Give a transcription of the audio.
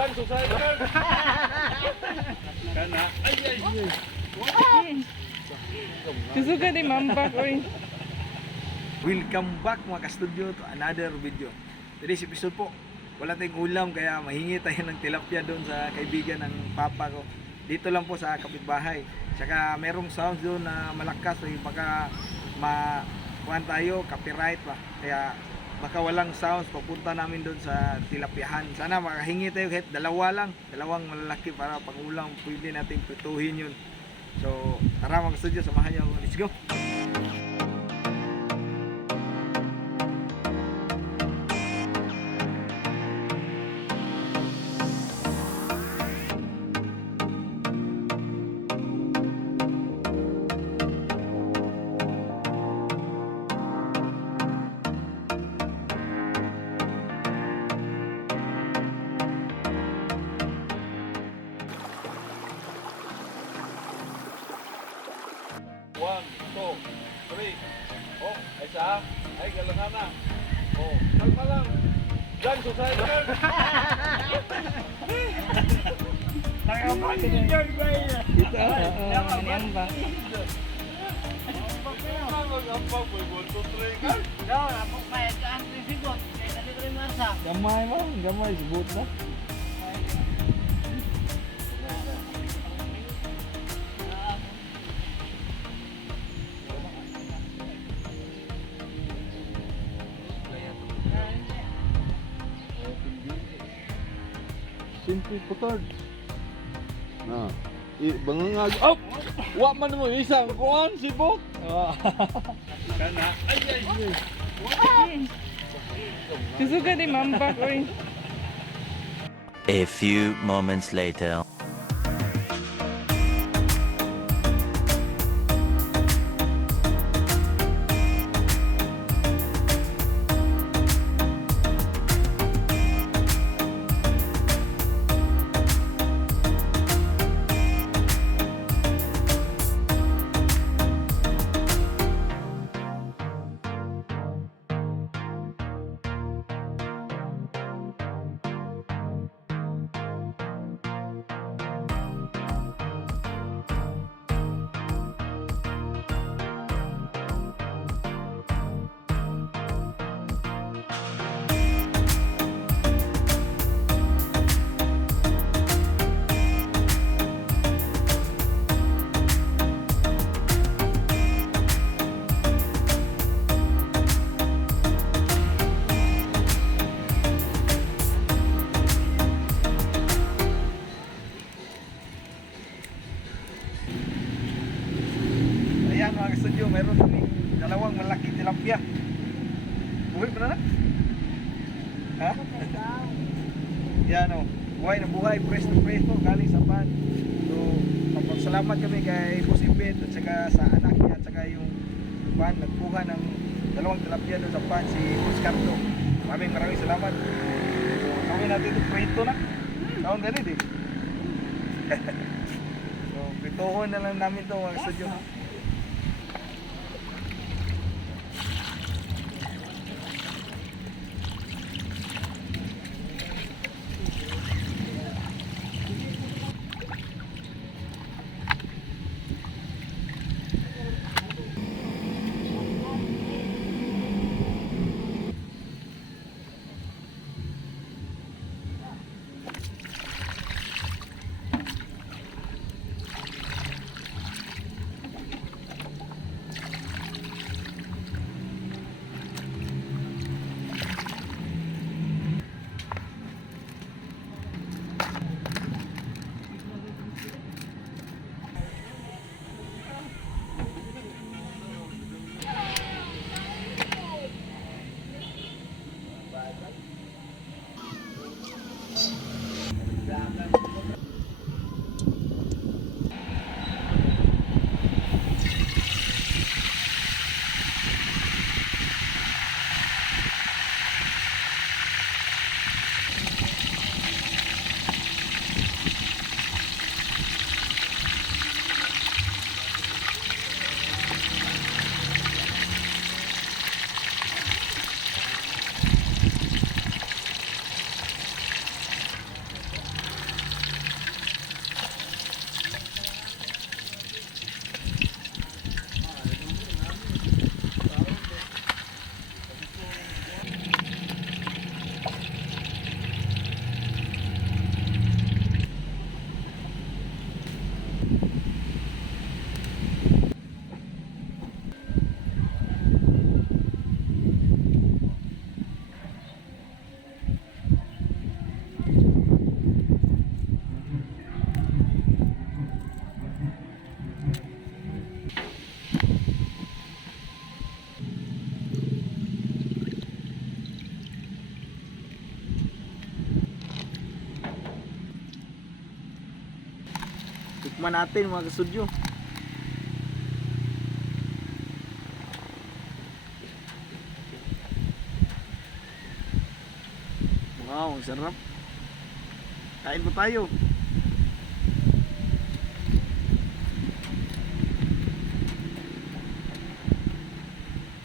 Dan susay kan. Kana. Ay. Susuga di mambak oy. Welcome back mga ka-studio to another video. Today's episode po, wala tayong ulam kaya mahingi tayo ng tilapia doon sa kaibigan ng papa ko. Dito lang po sa kapitbahay. Tsaka merong sounds doon na malakas, baka makuhan tayo, copyright pa. Kaya baka walang sounds, papunta namin doon sa tilapiahan. Sana makahingi tayo kahit dalawang malalaki para pag ulang pwede natin tutuhin yun. So tara mga studio, samahan nyo. Let's go! One, two, three. Oh, isa. Ay, galangan na. Oh, kalma lang. Dan susay kan. Kita mambak. Gamay mo, gamay sebut mo. Simple putod. Nah, bangangag. Up. Wa man mo isang kuan sibok. Kana. Ay. Susuga di mambak oy. A few moments later. Ayan mga ka-studio, meron kaming dalawang malaki tilapia. Buhay pa na? Ha? Yan o, buhay na buhay, presto galing sa pan. So, magpasalamat kami kay Boss Ibet at saka sa anak niya at saka yung pan, nagkuha ng dalawang tilapia doon sa pan, si Boss Cardo. Maraming salamat. So, gawin natin ito, preto na. Kaon ganit eh. So, pritohon na lang namin ito mga ka-studio. Tikman natin mga kastudyo. Wow, ang sarap. Kain po tayo.